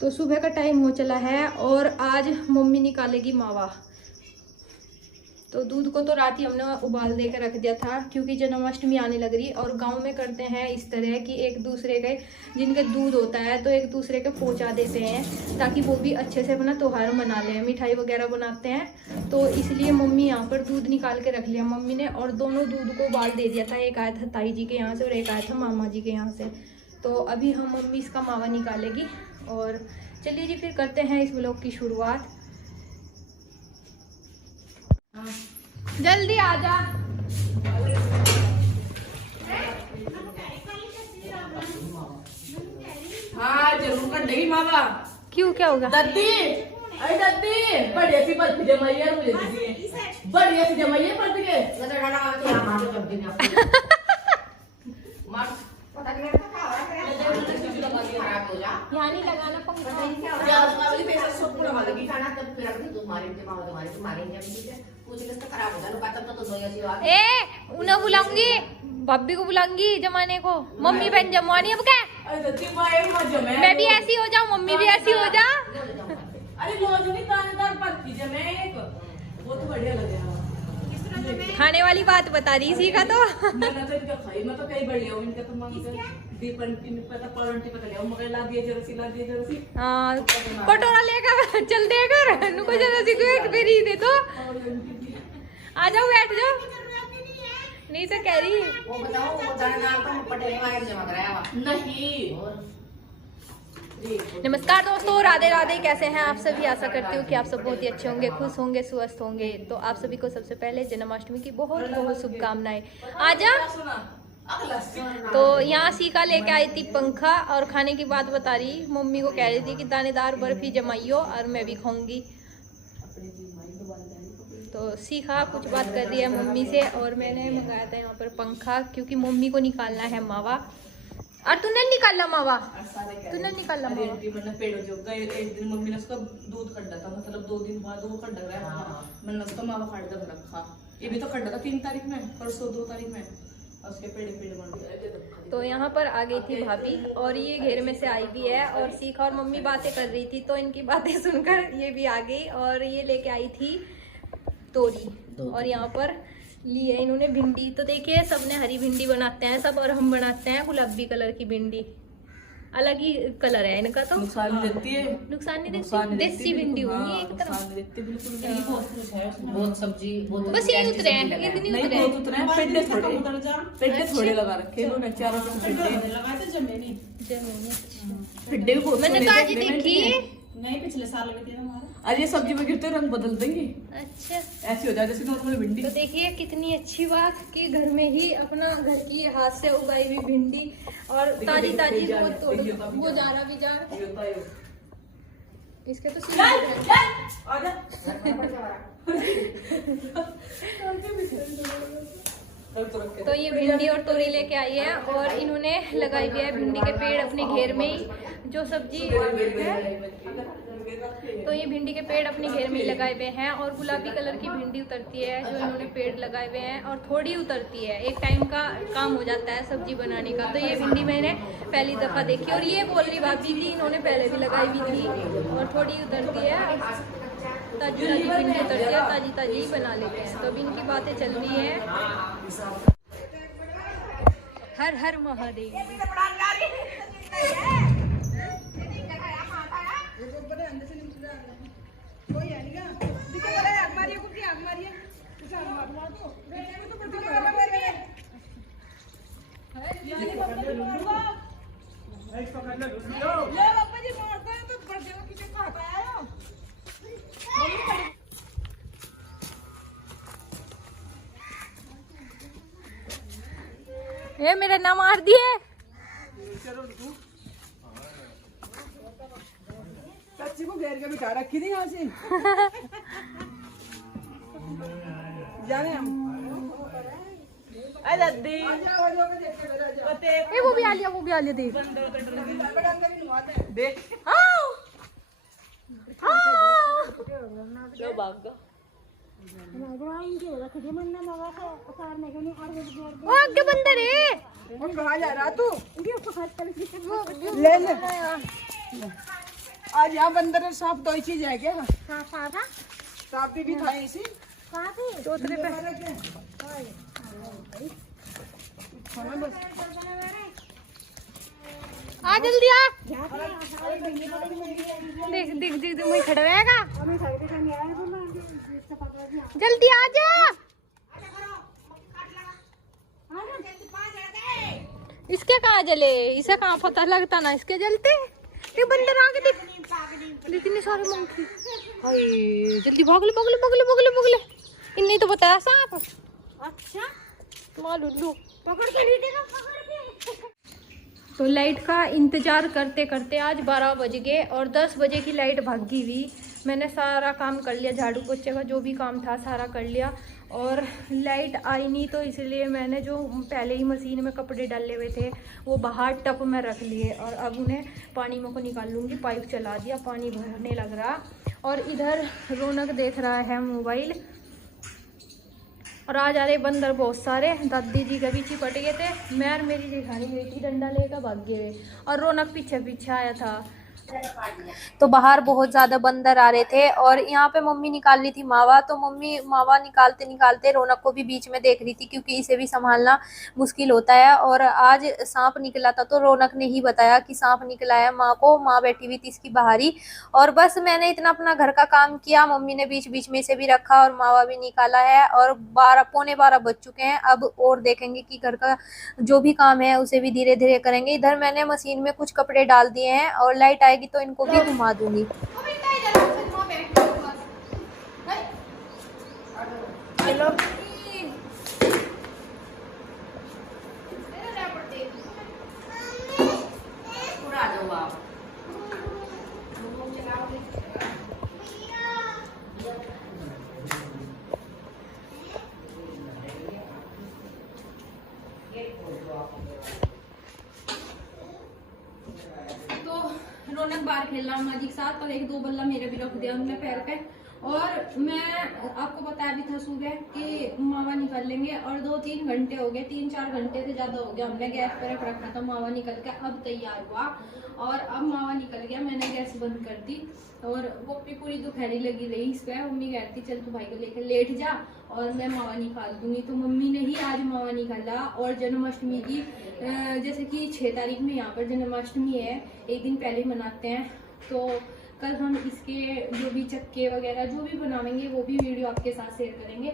तो सुबह का टाइम हो चला है और आज मम्मी निकालेगी मावा। तो दूध को तो रात ही हमने उबाल दे कर रख दिया था क्योंकि जन्माष्टमी आने लग रही और गांव में करते हैं इस तरह कि एक दूसरे के जिनके दूध होता है तो एक दूसरे के पहुंचा देते हैं ताकि वो भी अच्छे से अपना त्योहार मना लें, मिठाई वगैरह बनाते हैं। तो इसलिए मम्मी यहाँ पर दूध निकाल के रख लिया मम्मी ने और दोनों दूध को उबाल दे दिया था। एक आया था ताई जी के यहाँ से और एक आया था मामा जी के यहाँ से। तो अभी हम मम्मी इसका मावा निकालेगी और चलिए जी फिर करते हैं इस व्लॉग की शुरुआत। जल्दी आ जा। हाँ जरूर कर देगी मामा। क्यों, क्या होगा? दद्दी, अरे दद्दी, बढ़िया सी बर्फी जमाई है मुझे दीजिए। बढ़िया सी जमाई है बर्फी के। यहाँ नहीं लगाना पंखा। ए उन्हें बुलाऊंगी, भाभी को बुलाऊंगी जमाने को। मम्मी बहन जमवानी अब क्या? मैं भी ऐसी हो जाऊँ, मम्मी भी ऐसी हो जा। अरे दानेदार बर्फी जमे एक, वो तो बढ़िया लगेगा। खाने वाली बात बता दी इसी का। तो मैंने तो इनका खाई, मैं तो कई बढ़िया हूँ इनका। तो मांग दीपंती में पता पलंटी पता लिया मगर ला दिए जरूसी। हाँ कटोरा लेकर चल देकर नुको जरूसी को एक बेरी दे दो। आ जाओ बैठ जाओ। नहीं तो कह रही वो बताओ वो दानेदार तो पटेल वायर जमा कराया हुआ नहीं। नमस्कार दोस्तों, राधे राधे। कैसे हैं आप सभी? आशा करती हूँ कि आप सब बहुत ही अच्छे होंगे, खुश होंगे, स्वस्थ होंगे। तो आप सभी को सबसे पहले जन्माष्टमी की बहुत बहुत शुभकामनाएं। आजा। तो यहाँ सीका लेके आई थी पंखा और खाने की बात बता रही, मम्मी को कह रही थी कि दानेदार बर्फी जमाइयो और मैं भी खाऊंगी। तो सीखा कुछ बात कर रही है मम्मी से और मैंने मंगाया था यहाँ पर पंखा क्योंकि मम्मी को निकालना है मावा। और तूने निकाला मावा? तूने निकाला मावा? पेड़ों जो गए एक दिन मम्मी ने उसका दूध खड्डा था, मतलब 2 दिन बाद वो खड्डा गया। मैंने उसका मावा खड्डा रखा। ये भी तो खड्डा था 3 तारीख में, परसों 2 तारीख में उसके पेड़ बन गए। तो यहाँ पर आ गई थी भाभी और ये घेर में से आई भी है और सीखा और मम्मी बातें कर रही थी तो इनकी बातें सुनकर ये भी आ गई और ये लेके आई थी तोरी। और यहाँ पर ली है इन्होंने भिंडी। तो देखिए सबने हरी भिंडी बनाते हैं सब और हम बनाते हैं गुलाबी कलर की भिंडी। अलग ही कलर है इनका। तो नुकसान नहीं देती है, नुकसान नहीं देती, देसी भिंडी होगी एक तरह। बहुत सब्जी बस ये उतरे हैं, इतनी उतरे हैं। बहुत उतरे हैं। पेड्डे थोड़े लगा रखे इन्होंने, 400 पेड्डे भी बहुत। मैंने तो आज ही देखी। नहीं पिछले साल लगे थे हमारे। अरे सब्जी में गिरते रंग बदल देंगी। अच्छा ऐसी हो जाए जैसे नॉर्मल भिंडी। तो देखिए कितनी अच्छी बात कि घर में ही अपना घर की हाथ से उगाई हुई भिंडी और ताजी ताजी वो जारा भी जा इसके तो तो ये भिंडी और तोरी लेके आई है और इन्होंने लगाई हुई है भिंडी के पेड़ अपने घेर में ही। जो सब्जी तो ये भिंडी के पेड़ अपने घेर में ही लगाए हुए हैं और गुलाबी कलर की भिंडी उतरती है जो इन्होंने पेड़ लगाए हुए हैं और थोड़ी उतरती है, एक टाइम का काम हो जाता है सब्जी बनाने का। तो ये भिंडी मैंने पहली दफा देखी और ये बोल रही भाभी थी इन्होंने पहले भी लगाई हुई थी और थोड़ी उतरती है, ताजी ताजी भिंडी उतरती है, ताजी ताजी ही बना लेते हैं। तो अभी इनकी बातें चल रही है। हर हर महादेव। ये मेरा नाम मार दिए। सच्ची को घेर के बिठा रखी थी यहाँ से। जाने हम। दद्दी वो भी आ लिया, वो भी आ लिया। देख देख जो भाग गया। वो आगे बंदर है। कहाँ जा रहा तू? ले ले। आज यहाँ बंदर और सांप दो ही चीज है क्या? सांप भी था इसी चौथरे पे आ जल्दी आ। देख देख देख देख मैं खड़ा रहेगा। जल्दी आ जा। इसके कहाँ जले? इसे कहाँ पता लगता ना इसके जलते। देख बंदर आगे देख। इतने सारे मंकी। हाय जल्दी भाग ले भाग ले भाग ले भाग ले भाग ले। इन्हें तो बताया सांप। अच्छा मालूम पकड़ के लीडे ना पकड़ के। तो लाइट का इंतज़ार करते करते आज 12 बज गए और 10 बजे की लाइट भागी हुई। मैंने सारा काम कर लिया, झाड़ू पोछे का जो भी काम था सारा कर लिया और लाइट आई नहीं, तो इसलिए मैंने जो पहले ही मशीन में कपड़े डाले हुए थे वो बाहर टब में रख लिए और अब उन्हें पानी में को निकाल लूँगी। पाइप चला दिया, पानी भरने लग रहा। और इधर रौनक देख रहा है मोबाइल और आ जा रहे बंदर बहुत सारे। दादी जी के पीछे पट गए थे, मैं और मेरी जेठानी बेटी डंडा लेकर भाग गए और रौनक पीछे पीछे आया था। तो बाहर बहुत ज़्यादा बंदर आ रहे थे और यहाँ पे मम्मी निकाल रही थी मावा। तो मम्मी मावा निकालते निकालते रौनक को भी बीच में देख रही थी क्योंकि इसे भी संभालना मुश्किल होता है। और आज सांप निकला था तो रौनक ने ही बताया कि सांप निकला है माँ को। माँ बैठी हुई थी इसकी बाहर ही और बस मैंने इतना अपना घर का काम किया। मम्मी ने बीच बीच में इसे भी रखा और मावा भी निकाला है और 12 बज चुके हैं। अब और देखेंगे कि घर का जो भी काम है उसे भी धीरे धीरे करेंगे। इधर मैंने मशीन में कुछ कपड़े डाल दिए हैं और लाइट आएगी तो इनको भी घुमा दूंगी। चलो पूरा आ जाओ आप। तो रौनक बाहर खेल रहा अम्मा जी के साथ और 1-2 बल्ला मेरे भी रख दिया उन्होंने पैर पे। और मैं आपको बताया भी था सुबह कि मावा निकाल लेंगे और 2-3 घंटे हो गए, 3-4 घंटे से ज़्यादा हो गया। हमने गैस पर रखा था, मावा निकल के अब तैयार हुआ और अब मावा निकल गया। मैंने गैस बंद कर दी और गोपी पूरी दोपहरी लगी रही इस पर। मम्मी कहती चल तू भाई को लेकर लेट जा और मैं मावा निकाल दूंगी। तो मम्मी ने ही आज मावा निकाला। और जन्माष्टमी की जैसे कि 6 तारीख में यहाँ पर जन्माष्टमी है, एक दिन पहले मनाते हैं। तो कल हम इसके जो भी चक्के वगैरह जो भी बनावेंगे वो भी वीडियो आपके साथ शेयर करेंगे।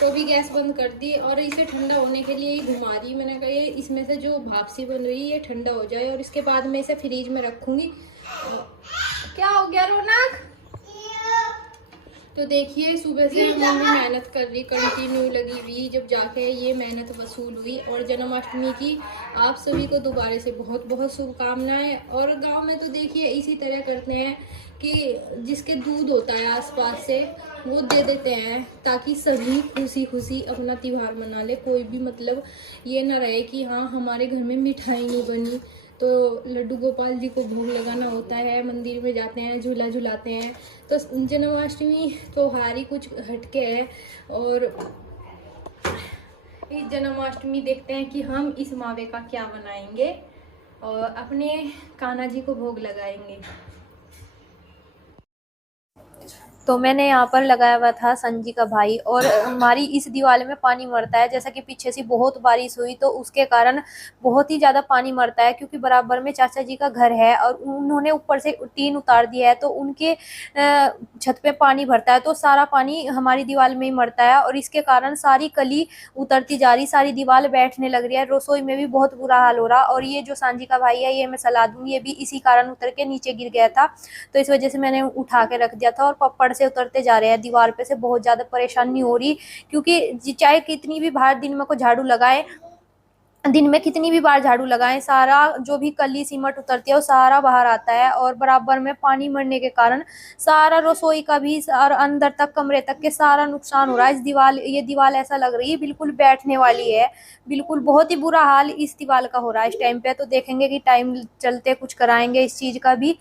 तो भी गैस बंद कर दी और इसे ठंडा होने के लिए ही घुमा रही। मैंने कहा ये इसमें से जो भाप सी बन रही है ये ठंडा हो जाए और इसके बाद मैं इसे फ्रीज में रखूँगी। क्या हो गया रौनक? तो देखिए सुबह से मम्मी मेहनत कर रही, कंटिन्यू लगी हुई, जब जाके ये मेहनत वसूल हुई। और जन्माष्टमी की आप सभी को दोबारा से बहुत बहुत शुभकामनाएं। और गांव में तो देखिए इसी तरह करते हैं कि जिसके दूध होता है आसपास से वो दे देते हैं ताकि सभी खुशी खुशी अपना त्यौहार मना ले। कोई भी मतलब ये ना रहे कि हाँ हमारे घर में मिठाई नहीं बनी। तो लड्डू गोपाल जी को भोग लगाना होता है, मंदिर में जाते हैं, झूला झुलाते हैं। तो जन्माष्टमी त्योहार ही कुछ हटके है। और इस जन्माष्टमी देखते हैं कि हम इस मावे का क्या बनाएंगे और अपने कान्हा जी को भोग लगाएंगे। तो मैंने यहाँ पर लगाया हुआ था संजी का भाई। और हमारी इस दीवार में पानी मरता है, जैसा कि पीछे से बहुत बारिश हुई तो उसके कारण बहुत ही ज़्यादा पानी मरता है क्योंकि बराबर में चाचा जी का घर है और उन्होंने ऊपर से टीन उतार दिया है तो उनके छत पे पानी भरता है तो सारा पानी हमारी दीवार में ही मरता है और इसके कारण सारी कली उतरती जा रही, सारी दीवार बैठने लग रही है। रसोई में भी बहुत बुरा हाल हो रहा। और ये जो सांजी का भाई है ये मैं सलाह दूंगी, ये भी इसी कारण उतर के नीचे गिर गया था तो इस वजह से मैंने उठा के रख दिया था। और पप्पड़ से उतरते जा रहे हैं दीवार पे से, बहुत ज़्यादा परेशानी हो रही क्योंकि चाहे कितनी भी बाहर दिन में को झाड़ू लगाए, दिन में कितनी भी बार झाड़ू लगाएं, सारा जो भी कली सीमट उतरती है वो सारा बाहर आता है। और बराबर में पानी मरने के कारण सारा रसोई का भी और अंदर तक कमरे तक के सारा नुकसान हो रहा है। इस दीवार, ये दीवार ऐसा लग रही है बिल्कुल बैठने वाली है, बिल्कुल बहुत ही बुरा हाल इस दीवार का हो रहा है इस टाइम पे। तो देखेंगे कि टाइम चलते कुछ कराएंगे इस चीज़ का भी।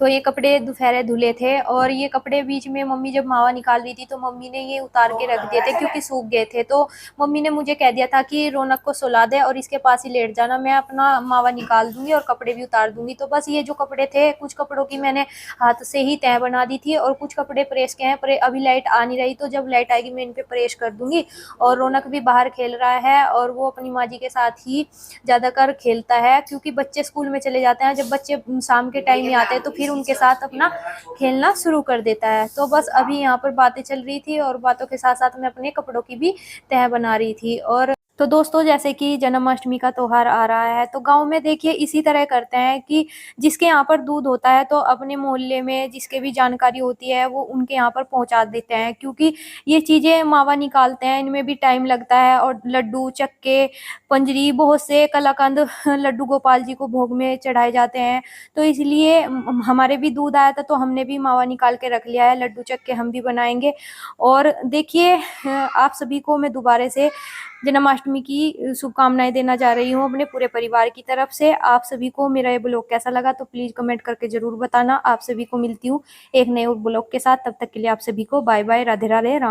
तो ये कपड़े दोपहर धुले थे और ये कपड़े बीच में मम्मी जब मावा निकाल रही थी तो मम्मी ने ये उतार के रख दिए थे क्योंकि सूख गए थे। तो मम्मी ने मुझे कह दिया था कि रौनक को सुला दे और इसके पास ही लेट जाना, मैं अपना मावा निकाल दूंगी और कपड़े भी उतार दूंगी। तो बस ये जो कपड़े थे, कुछ कपड़ों की मैंने हाथ से ही तह बना दी थी और कुछ कपड़े प्रेस के हैं, पर अभी लाइट आ नहीं रही, तो जब लाइट आएगी मैं इन पे प्रेस कर दूंगी। और रौनक भी बाहर खेल रहा है और वो अपनी माँ जी के साथ ही ज़्यादातर खेलता है क्योंकि बच्चे स्कूल में चले जाते हैं। जब बच्चे शाम के टाइम में आते हैं तो फिर उनके साथ अपना खेलना शुरू कर देता है। तो बस अभी यहाँ पर बातें चल रही थी और बातों के साथ साथ मैं अपने कपड़ों की भी तह बना रही थी। और तो दोस्तों, जैसे कि जन्माष्टमी का त्योहार आ रहा है तो गांव में देखिए इसी तरह करते हैं कि जिसके यहाँ पर दूध होता है तो अपने मोहल्ले में जिसके भी जानकारी होती है वो उनके यहाँ पर पहुंचा देते हैं, क्योंकि ये चीज़ें मावा निकालते हैं, इनमें भी टाइम लगता है। और लड्डू, चक्के, पंजरी, बहुत से कलाकंद लड्डू गोपाल जी को भोग में चढ़ाए जाते हैं। तो इसलिए हमारे भी दूध आया था तो हमने भी मावा निकाल के रख लिया है, लड्डू चक्के हम भी बनाएंगे। और देखिए, आप सभी को मैं दोबारा से जन्माष्टमी की शुभकामनाएं देना जा रही हूँ अपने पूरे परिवार की तरफ से। आप सभी को मेरा ये ब्लॉग कैसा लगा तो प्लीज़ कमेंट करके ज़रूर बताना। आप सभी को मिलती हूँ एक नए ब्लॉग के साथ, तब तक के लिए आप सभी को बाय बाय, राधे राधे, राम।